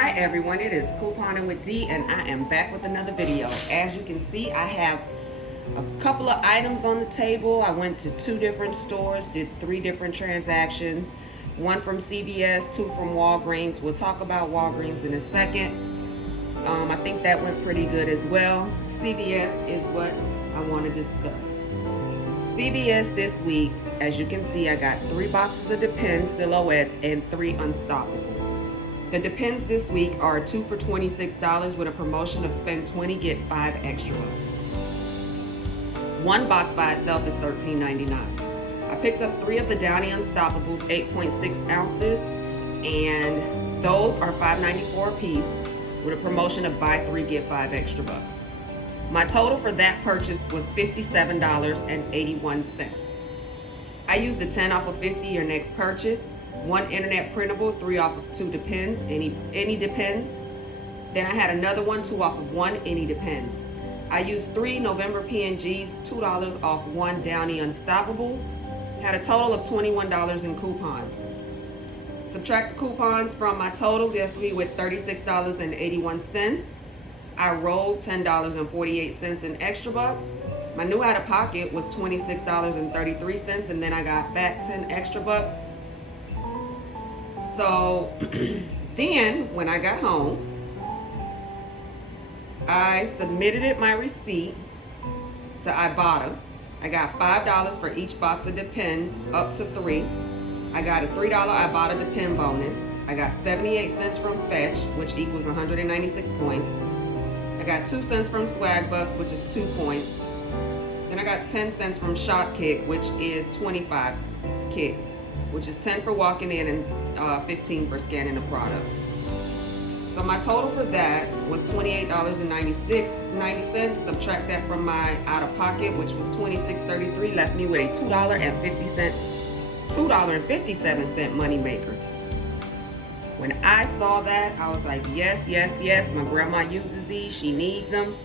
Hi everyone, it is Couponing with D and I am back with another video. As you can see, I have a couple of items on the table. I went to 2 different stores, did 3 different transactions. One from CVS, 2 from Walgreens. We'll talk about Walgreens in a second. I think that went pretty good as well. CVS is what I want to discuss. CVS this week, as you can see, I got 3 boxes of Depends silhouettes and 3 Unstoppables. The Depends this week are 2 for $26 with a promotion of spend 20, get 5 extra. One box by itself is $13.99. I picked up 3 of the Downy Unstoppables, 8.6 ounces, and those are $5.94 a piece with a promotion of buy 3, get 5 extra bucks. My total for that purchase was $57.81. I used a 10 off of 50 your next purchase, 1 internet printable, 3 off of 2 Depends, any Depends. Then I had another one, 2 off of 1 any Depends. I used 3 November P&Gs, $2 off 1 Downy Unstoppables. Had a total of $21 in coupons. Subtract the coupons from my total, left me with $36.81. I rolled $10.48 in extra bucks. My new out of pocket was $26.33, and then I got back 10 extra bucks. So then when I got home, I submitted my receipt to Ibotta. I got $5 for each box of Depends up to 3. I got a $3 Ibotta Depend bonus. I got 78 cents from Fetch, which equals 196 points. I got 2 cents from Swag Bucks, which is 2 points. Then I got 10 cents from Shop Kick, which is 25 kicks, which is 10 for walking in and 15 for scanning the product. So my total for that was $28.90. Subtract that from my out of pocket, which was $26.33, left me with a $2.57 money maker. When I saw that, I was like, yes, yes, yes. My grandma uses these. She needs them.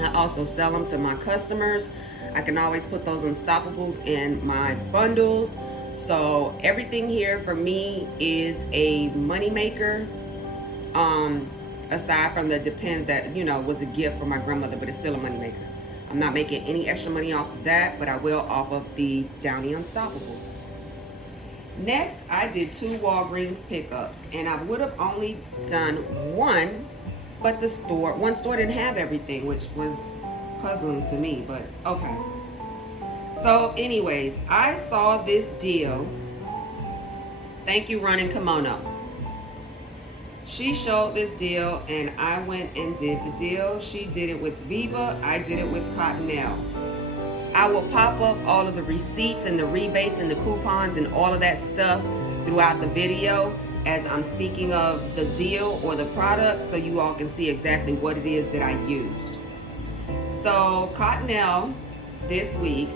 I also sell them to my customers. I can always put those Unstoppables in my bundles. So everything here for me is a money maker. Aside from the Depends that, was a gift for my grandmother, but it's still a money maker. I'm not making any extra money off of that, but I will off of the Downy Unstoppables. Next, I did 2 Walgreens pickups, and I would have only done 1, but one store didn't have everything, which was puzzling to me, but okay. So anyways, I saw this deal. Thank you, Running Kimono. She showed this deal, and I went and did the deal. She did it with Viva. I did it with Cottonelle. I will pop up all of the receipts and the rebates and the coupons and all of that stuff throughout the video as I'm speaking of the deal or the product, so you all can see exactly what it is that I used. So Cottonelle this week,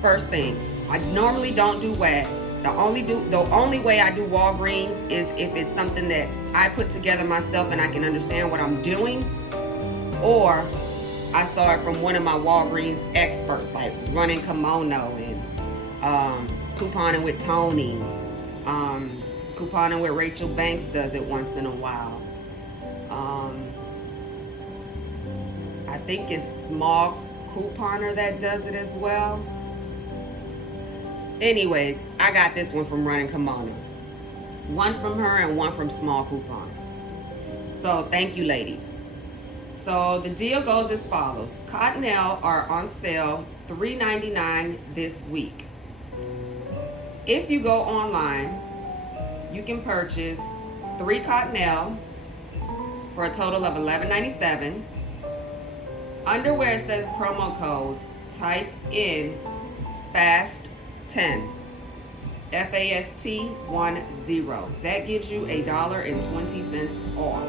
first thing, I normally don't do Wags. The only way I do Walgreens is if it's something that I put together myself and I can understand what I'm doing, or I saw it from one of my Walgreens experts, like Running Kimono and Couponing with Tony. Couponing with Rachel Banks does it once in a while. I think it's Small Couponer that does it as well. Anyways, I got this one from Running Kimono. One from her and one from Small Coupon. So thank you, ladies. So the deal goes as follows. Cottonelle are on sale $3.99 this week. If you go online, you can purchase 3 Cottonelle for a total of $11.97. Under where it says promo codes, type in FAST10. FAST10. That gives you $1.20 off.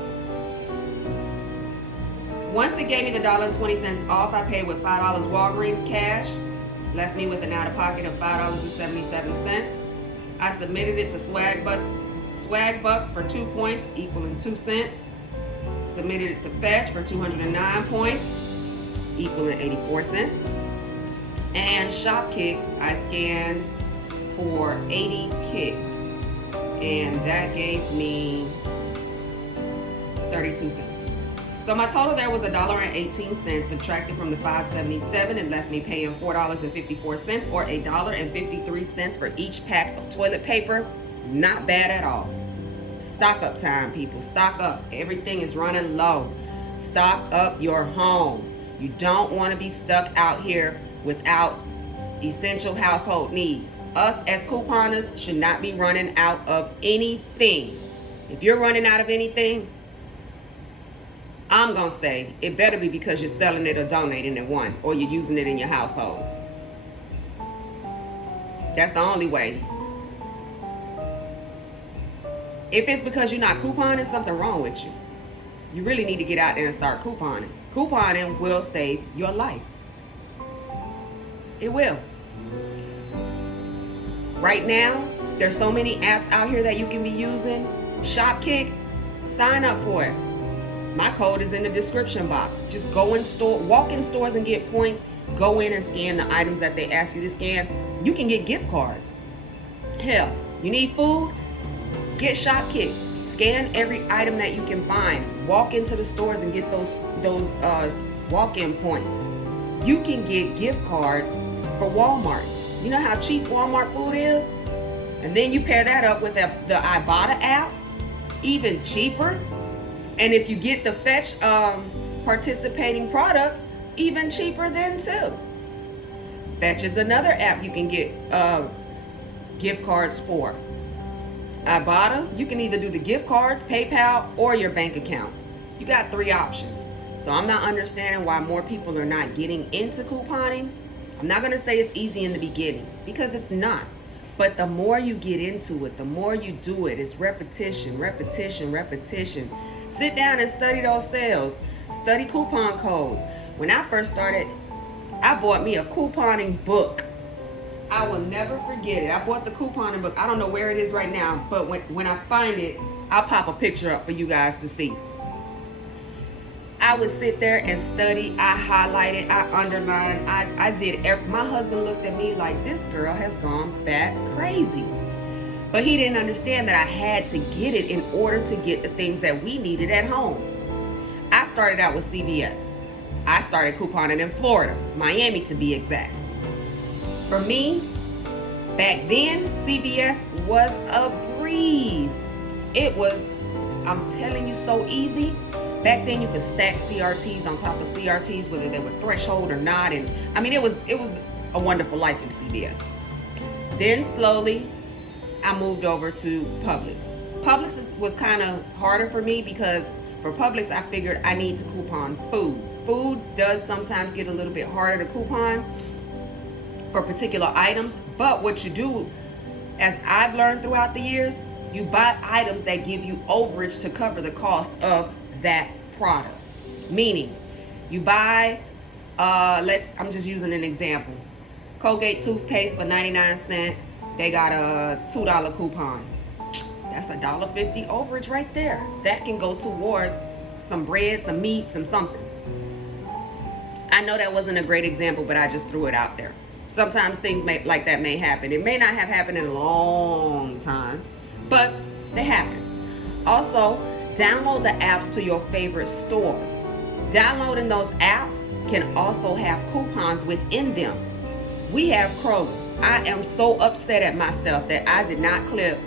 Once it gave me the $1.20 off, I paid with $5 Walgreens cash, left me with an out of pocket of $5.77. I submitted it to Swag Bucks for 2 points, equaling 2 cents. Submitted it to Fetch for 209 points, equaling 84 cents. And Shop Kicks, I scanned for 80 kicks, and that gave me $1.32. So my total there was $1.18 subtracted from the $5.77. It left me paying $4.54 or $1.53 for each pack of toilet paper. Not bad at all. Stock up time, people. Stock up. Everything is running low. Stock up your home. You don't want to be stuck out here without essential household needs. Us as couponers should not be running out of anything. If you're running out of anything, I'm going to say it better be because you're selling it or donating it, one, or you're using it in your household. That's the only way. If it's because you're not couponing, something wrong with you. You really need to get out there and start couponing. Couponing will save your life. It will. Right now, there's so many apps out here that you can be using. Shopkick, sign up for it. My code is in the description box. Just go in store, walk in stores and get points. Go in and scan the items that they ask you to scan. You can get gift cards. Hell, you need food? Get Shopkick. Scan every item that you can find. Walk into the stores and get those walk-in points. You can get gift cards for Walmart. You know how cheap Walmart food is? And then you pair that up with the Ibotta app, even cheaper. And if you get the Fetch participating products, even cheaper then too. Fetch is another app you can get gift cards for. Ibotta, you can either do the gift cards, PayPal, or your bank account. You got 3 options. So I'm not understanding why more people are not getting into couponing. I'm not going to say it's easy in the beginning, because it's not. But the more you get into it, the more you do it, it's repetition, repetition, repetition. Sit down and study those sales. Study coupon codes. When I first started, I bought me a couponing book. I will never forget it. I bought the couponing book. I don't know where it is right now, but when I find it, I'll pop a picture up for you guys to see. I would sit there and study. I highlighted, I underlined, I did. My husband looked at me like, this girl has gone bat crazy. But he didn't understand that I had to get it in order to get the things that we needed at home. I started out with CVS. I started couponing in Florida, Miami to be exact. For me, back then, CVS was a breeze. It was, I'm telling you, so easy. Back then, you could stack CRTs on top of CRTs, whether they were threshold or not. And I mean, it was a wonderful life in CVS. Then slowly, I moved over to Publix. Publix was kind of harder for me because for Publix, I figured I need to coupon food. Food does sometimes get a little bit harder to coupon for particular items, but what you do, as I've learned throughout the years, you buy items that give you overage to cover the cost of that product. Meaning, you buy, I'm just using an example. Colgate toothpaste for 99 cents, they got a $2 coupon. That's $1.50 overage right there. That can go towards some bread, some meat, some something. I know that wasn't a great example, but I just threw it out there. Sometimes things like that may happen. It may not have happened in a long time, but they happen. Also, download the apps to your favorite stores. Downloading those apps can also have coupons within them. We have Kroger. I am so upset at myself that I did not clip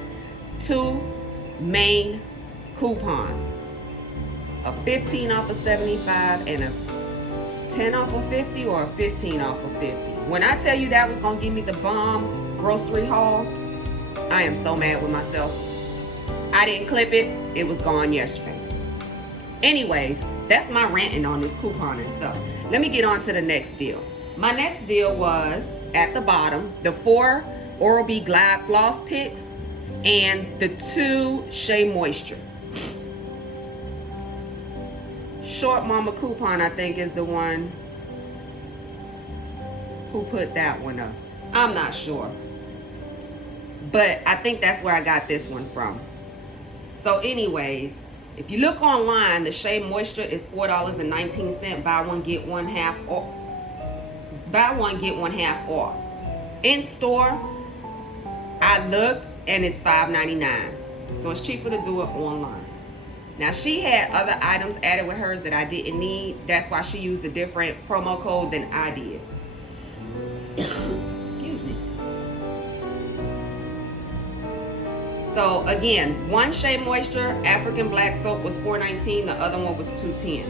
2 main coupons. A 15 off of 75 and a 10 off of 50 or a 15 off of 50. When I tell you that was going to give me the bomb grocery haul, I am so mad with myself. I didn't clip it. It was gone yesterday. Anyways, that's my ranting on this coupon and stuff. Let me get on to the next deal. My next deal was, at the bottom, the 4 Oral-B Glide Floss Picks and the 2 Shea Moisture. Short Mama Coupon, I think, is the one who put that one up. I'm not sure. But I think that's where I got this one from. So anyways, if you look online, the Shea Moisture is $4.19. Buy one, get one half off. Buy one, get one half off. In store, I looked and it's $5.99. So it's cheaper to do it online. Now, she had other items added with hers that I didn't need. That's why she used a different promo code than I did. Excuse me. So, again, one Shea Moisture African Black Soap was $4.19. The other one was $2.10.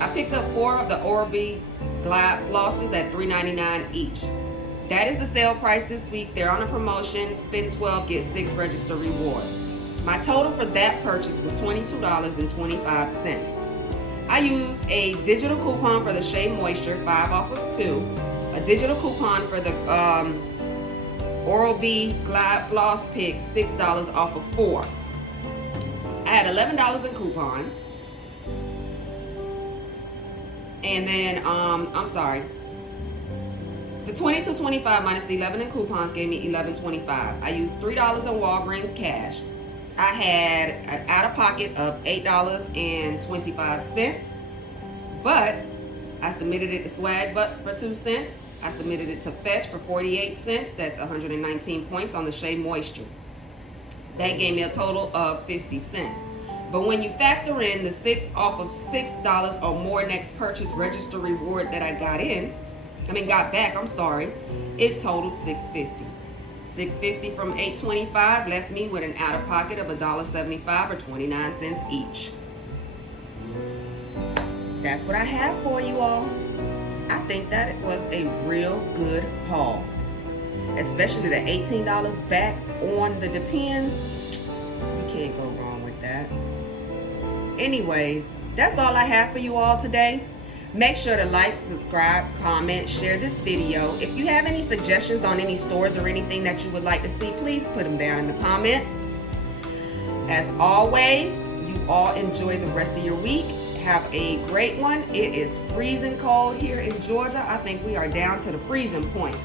I picked up 4 of the Oral-B Glide Flosses at $3.99 each. That is the sale price this week. They're on a promotion. Spend 12, get 6 register rewards. My total for that purchase was $22.25. I used a digital coupon for the Shea Moisture, 5 off of 2. A digital coupon for the Oral-B Glide Floss Pick, $6 off of 4. I had $11 in coupons. And then, I'm sorry. The $22.25 minus the 11 in coupons gave me $11.25. I used $3 in Walgreens cash. I had an out-of-pocket of $8.25, but I submitted it to Swag Bucks for 2 cents. I submitted it to Fetch for 48 cents. That's 119 points on the Shea Moisture. That gave me a total of 50 cents. But when you factor in the 6 off of $6 or more next purchase register reward that I got back, it totaled $6.50. $6.50 from $8.25 left me with an out-of-pocket of $1.75 or 29 cents each. That's what I have for you all. I think that it was a real good haul. Especially the $18 back on the Depends. You can't go wrong with that. Anyways, that's all I have for you all today. Make sure to like, subscribe, comment, share this video. If you have any suggestions on any stores or anything that you would like to see, please put them down in the comments. As always, you all enjoy the rest of your week. Have a great one. It is freezing cold here in Georgia. I think we are down to the freezing point.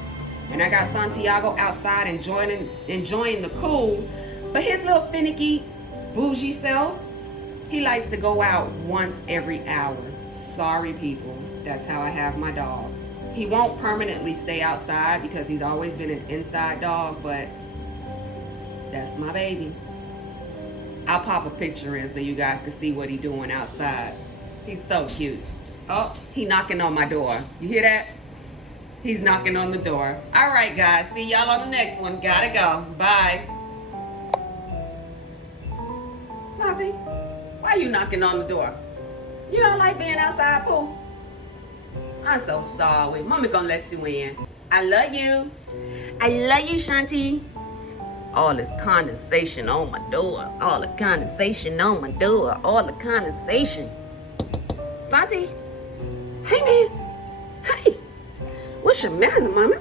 And I got Santiago outside enjoying the cool. But his little finicky, bougie self, he likes to go out once every hour. Sorry, people. That's how I have my dog. He won't permanently stay outside because he's always been an inside dog, but that's my baby. I'll pop a picture in so you guys can see what he's doing outside. He's so cute. Oh, he knocking on my door. You hear that? He's knocking on the door. All right, guys. See y'all on the next one. Gotta go. Bye. Santi, why are you knocking on the door? You don't like being outside, Pooh? I'm so sorry. Mommy gonna let you in. I love you. I love you, Shanti. All this condensation on my door. All the condensation on my door. All the condensation. Santi. Hey, man. Hey. What's your matter, Mama?